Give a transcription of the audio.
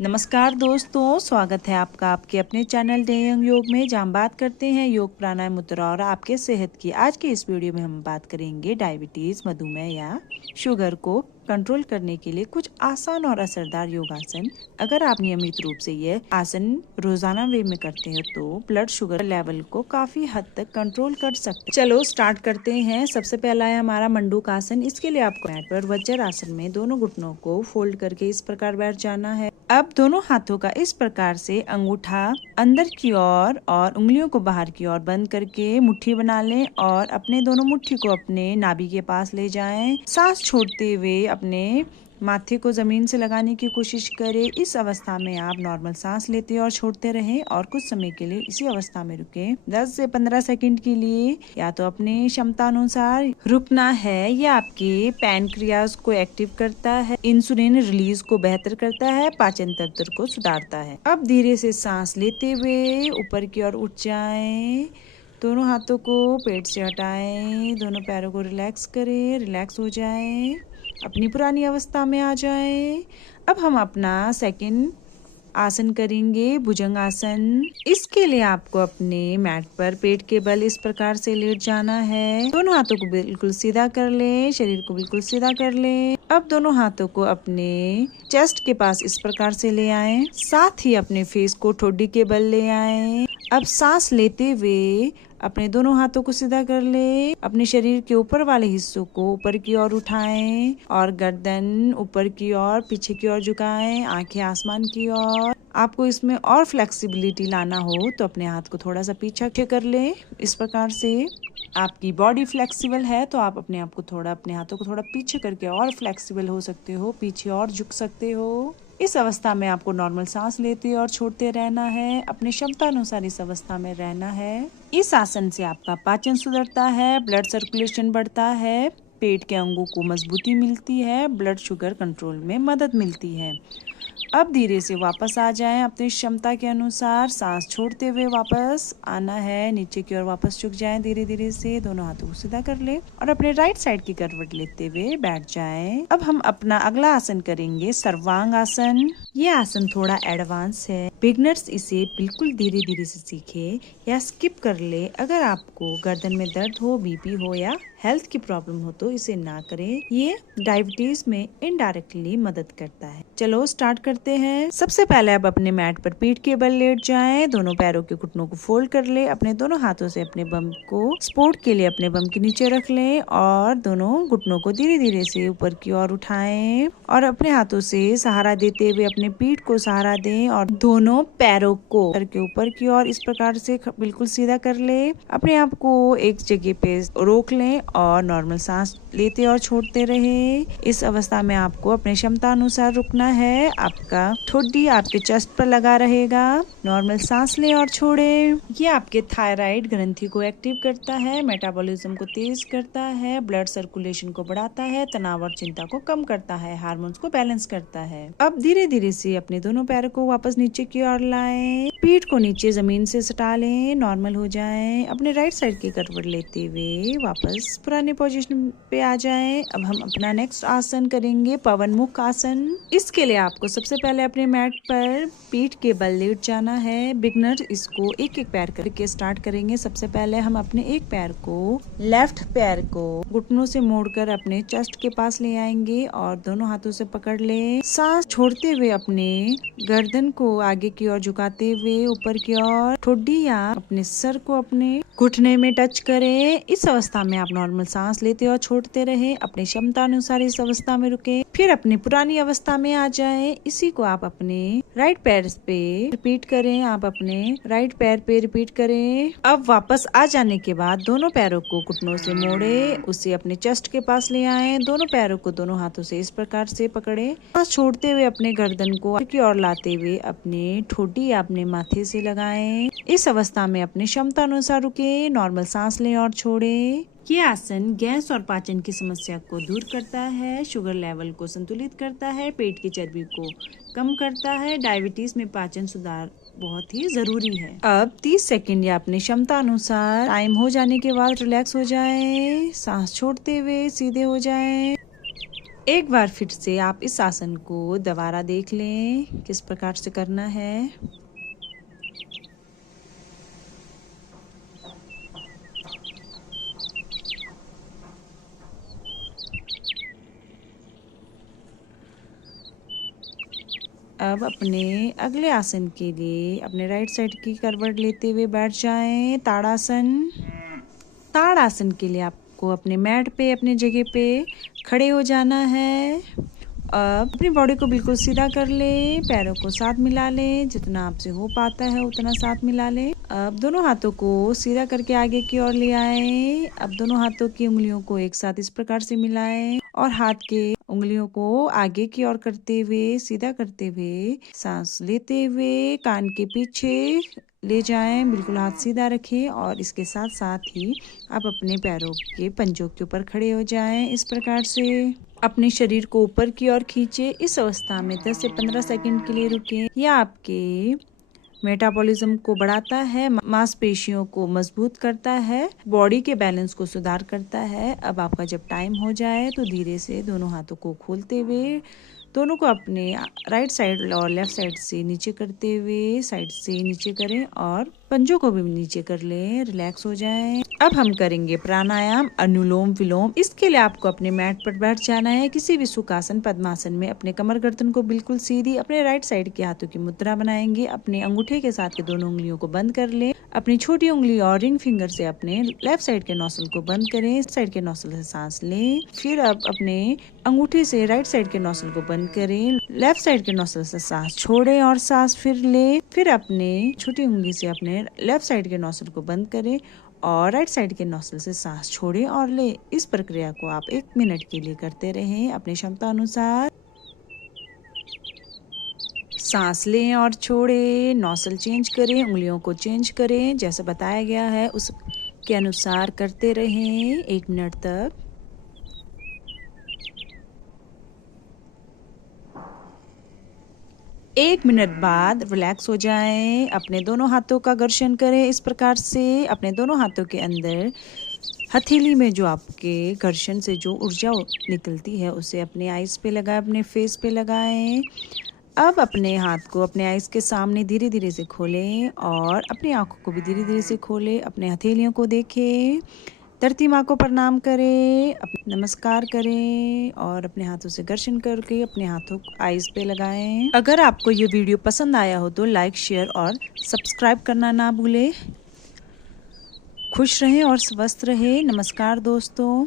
नमस्कार दोस्तों, स्वागत है आपका आपके अपने चैनल डे यंग योग में, जहाँ हम बात करते हैं योग प्राणायाम मुद्रा और आपके सेहत की। आज के इस वीडियो में हम बात करेंगे डायबिटीज, मधुमेह या शुगर को कंट्रोल करने के लिए कुछ आसान और असरदार योगासन। अगर आप नियमित रूप से ये आसन रोजाना वे में करते हैं तो ब्लड शुगर लेवल को काफी हद तक कंट्रोल कर सकते हैं। चलो स्टार्ट करते हैं। सबसे पहला है हमारा मंडूक आसन। इसके लिए आपको मैट पर वज्रासन में दोनों घुटनों को फोल्ड करके इस प्रकार बैठ जाना है। अब दोनों हाथों का इस प्रकार से अंगूठा अंदर की ओर और उंगलियों को बाहर की ओर बंद करके मुट्ठी बना लें और अपने दोनों मुट्ठी को अपने नाभि के पास ले जाएं। सांस छोड़ते हुए अपने माथे को जमीन से लगाने की कोशिश करें। इस अवस्था में आप नॉर्मल सांस लेते और छोड़ते रहें और कुछ समय के लिए इसी अवस्था में रुकें। 10 से 15 सेकंड के लिए या तो अपने क्षमता अनुसार रुकना है। यह आपके पैनक्रियाज को एक्टिव करता है, इंसुलिन रिलीज को बेहतर करता है, पाचन तंत्र को सुधारता है। अब धीरे से सांस लेते हुए ऊपर की ओर उठ जाएं। दोनों हाथों को पेट से हटाएं, दोनों पैरों को रिलैक्स करें, रिलैक्स हो जाएं, अपनी पुरानी अवस्था में आ जाएं। अब हम अपना सेकंड आसन करेंगे, भुजंग आसन। इसके लिए आपको अपने मैट पर पेट के बल इस प्रकार से लेट जाना है। दोनों हाथों को बिल्कुल सीधा कर लें, शरीर को बिल्कुल सीधा कर लें। अब दोनों हाथों को अपने चेस्ट के पास इस प्रकार से ले आएं, साथ ही अपने फेस को ठोडी के बल ले आएं। अब सांस लेते हुए अपने दोनों हाथों को सीधा कर ले, अपने शरीर के ऊपर वाले हिस्सों को ऊपर की ओर उठाएं और गर्दन ऊपर की ओर पीछे की ओर झुकाएं, आंखें आसमान की ओर। आपको इसमें और फ्लेक्सिबिलिटी लाना हो तो अपने हाथ को थोड़ा सा पीछे कर ले। इस प्रकार से आपकी बॉडी फ्लेक्सिबल है तो आप अपने हाथों को थोड़ा पीछे करके और फ्लेक्सिबल हो सकते हो, पीछे और झुक सकते हो। इस अवस्था में आपको नॉर्मल सांस लेते और छोड़ते रहना है, अपनी क्षमता अनुसार इस अवस्था में रहना है। इस आसन से आपका पाचन सुधरता है, ब्लड सर्कुलेशन बढ़ता है, पेट के अंगों को मजबूती मिलती है, ब्लड शुगर कंट्रोल में मदद मिलती है। अब धीरे से वापस आ जाएं, अपनी क्षमता के अनुसार सांस छोड़ते हुए वापस आना है, नीचे की ओर वापस झुक जाएं। धीरे धीरे से दोनों हाथों को सीधा कर ले और अपने राइट साइड की करवट लेते हुए बैठ जाएं। अब हम अपना अगला आसन करेंगे, सर्वांग आसन। ये आसन थोड़ा एडवांस है, बिगनर्स इसे बिल्कुल धीरे धीरे से सीखे या स्किप कर ले। अगर आपको गर्दन में दर्द हो, बीपी हो या हेल्थ की प्रॉब्लम हो तो इसे ना करें। ये डायबिटीज में इनडायरेक्टली मदद करता है। चलो स्टार्ट करते हैं। सबसे पहले आप अपने मैट पर पीठ के बल लेट जाएं, दोनों पैरों के घुटनों को फोल्ड कर ले, अपने दोनों हाथों से अपने बम को सपोर्ट के लिए अपने बम के नीचे रख लें और दोनों घुटनों को धीरे धीरे से ऊपर की ओर उठाएं और अपने हाथों से सहारा देते हुए अपने पीठ को सहारा दें और दोनों पैरों को सर के ऊपर की ओर इस प्रकार से बिल्कुल सीधा कर ले। अपने आप को एक जगह पे रोक लें और नॉर्मल सांस लेते और छोड़ते रहे। इस अवस्था में आपको अपनी क्षमता अनुसार रुकना है। आपका ठोडी आपके चेस्ट पर लगा रहेगा। नॉर्मल सांस लें और छोड़ें। ये आपके थायराइड ग्रंथि को एक्टिव करता है, मेटाबॉलिज्म को तेज करता है, ब्लड सर्कुलेशन को बढ़ाता है, तनाव और चिंता को कम करता है, हार्मोन्स को बैलेंस करता है। अब धीरे धीरे से अपने दोनों पैरों को वापस नीचे की ओर लाएं, पीठ को नीचे जमीन से सटा लें, नॉर्मल हो जाएं। अपने राइट साइड की करवट लेते हुए वापस पुराने पोजीशन पे आ जाएं। अब हम अपना नेक्स्ट आसन करेंगे, पवन मुख आसन। इसके लिए आपको सबसे पहले अपने मैट पर पीठ के बल लेट जाना है। बिगनर इसको एक एक पैर करके स्टार्ट करेंगे। सबसे पहले हम अपने एक पैर को, लेफ्ट पैर को घुटनों से मोड़कर अपने चेस्ट के पास ले आएंगे और दोनों हाथों से पकड़ ले। सांस छोड़ते हुए अपने गर्दन को आगे की ओर झुकाते हुए ऊपर की ओर ठोडी या अपने सर को अपने घुटने में टच करें। इस अवस्था में आप नॉर्मल सांस लेते और छोड़ते रहे, अपनी क्षमता अनुसार इस अवस्था में रुके, फिर अपनी पुरानी अवस्था में आ जाएं। इसी को आप अपने राइट पैर पे रिपीट करें, आप अपने राइट पैर पे रिपीट करें। अब वापस आ जाने के बाद दोनों पैरों को घुटनों से मोड़े, उसे अपने चेस्ट के पास ले आए, दोनों पैरों को दोनों हाथों से इस प्रकार से पकड़े, सांस छोड़ते हुए अपने गर्दन को की ओर लाते हुए अपने ठोडी या अपने माथे से लगाएं। इस अवस्था में अपनी क्षमता अनुसार रुके, नॉर्मल सांस लें और छोड़ें। ये आसन गैस और पाचन की समस्या को दूर करता है, शुगर लेवल को संतुलित करता है, पेट की चर्बी को कम करता है, डायबिटीज में पाचन सुधार बहुत ही जरूरी है। अब 30 सेकंड या अपनी क्षमता अनुसार टाइम हो जाने के बाद रिलैक्स हो जाएं, सांस छोड़ते हुए सीधे हो जाएं। एक बार फिर से आप इस आसन को दोबारा देख लें किस प्रकार से करना है। अब अपने अगले आसन के लिए अपने राइट साइड की करवट लेते हुए बैठ जाएं। ताड़ासन। ताड़ासन के लिए आपको अपने मैट पे, अपने जगह पे खड़े हो जाना है। अब अपनी बॉडी को बिल्कुल सीधा कर लें, पैरों को साथ मिला लें, जितना आपसे हो पाता है उतना साथ मिला लें। अब दोनों हाथों को सीधा करके आगे की ओर ले आएं। अब दोनों हाथों की उंगलियों को एक साथ इस प्रकार से मिलाएं और हाथ के उंगलियों को आगे की ओर करते हुए, सीधा करते हुए, सांस लेते हुए कान के पीछे ले जाएं। बिल्कुल हाथ सीधा रखें और इसके साथ साथ ही आप अपने पैरों के पंजों के ऊपर खड़े हो जाएं। इस प्रकार से अपने शरीर को ऊपर की ओर खींचे। इस अवस्था में 10 से 15 सेकंड के लिए रुकें। यह आपके मेटाबॉलिज्म को बढ़ाता है, मांसपेशियों को मजबूत करता है, बॉडी के बैलेंस को सुधार करता है। अब आपका जब टाइम हो जाए तो धीरे से दोनों हाथों को खोलते हुए दोनों को अपने राइट साइड और लेफ्ट साइड से नीचे करते हुए साइड से नीचे करें और पंजों को भी नीचे कर लें। रिलैक्स हो जाएं। अब हम करेंगे प्राणायाम, अनुलोम विलोम। इसके लिए आपको अपने मैट पर बैठ जाना है। किसी भी सुखासन, पद्मासन में अपने कमर गर्दन को बिल्कुल सीधी, अपने राइट साइड के हाथों की मुद्रा बनाएंगे। अपने अंगूठे के साथ के दोनों उंगलियों को बंद कर ले। अपनी छोटी उंगली और रिंग फिंगर से अपने लेफ्ट साइड के नोस्टल को बंद करें। इस साइड के नोस्टल से सांस लें। फिर अब अपने अंगूठे से राइट साइड के नोस्टल को बंद करें। लेफ्ट साइड के नोस्टल से सांस छोड़ें और सांस फिर ले। फिर अपने छोटी उंगली से अपने लेफ्ट साइड के नोस्टल को बंद करें और राइट साइड के नोस्टल से सांस छोड़ें और ले। इस प्रक्रिया को आप 1 मिनट के लिए करते रहें अपनी क्षमता अनुसार। सांस लें और छोड़ें, नोस्टल चेंज करें, उंगलियों को चेंज करें, जैसे बताया गया है उसके अनुसार करते रहें 1 मिनट तक। एक मिनट बाद रिलैक्स हो जाएं। अपने दोनों हाथों का घर्षण करें इस प्रकार से। अपने दोनों हाथों के अंदर हथेली में जो आपके घर्षण से जो ऊर्जा निकलती है उसे अपने आईज पे लगाएं, अपने फेस पे लगाएं। अब अपने हाथ को अपने आईज के सामने धीरे धीरे से खोलें और अपनी आंखों को भी धीरे धीरे से खोलें। अपने हथेलियों को देखें, धरती माँ को प्रणाम करें, नमस्कार करें और अपने हाथों से घर्षण करके अपने हाथों को आईज पे लगाएं। अगर आपको ये वीडियो पसंद आया हो तो लाइक, शेयर और सब्सक्राइब करना ना भूलें। खुश रहें और स्वस्थ रहें। नमस्कार दोस्तों।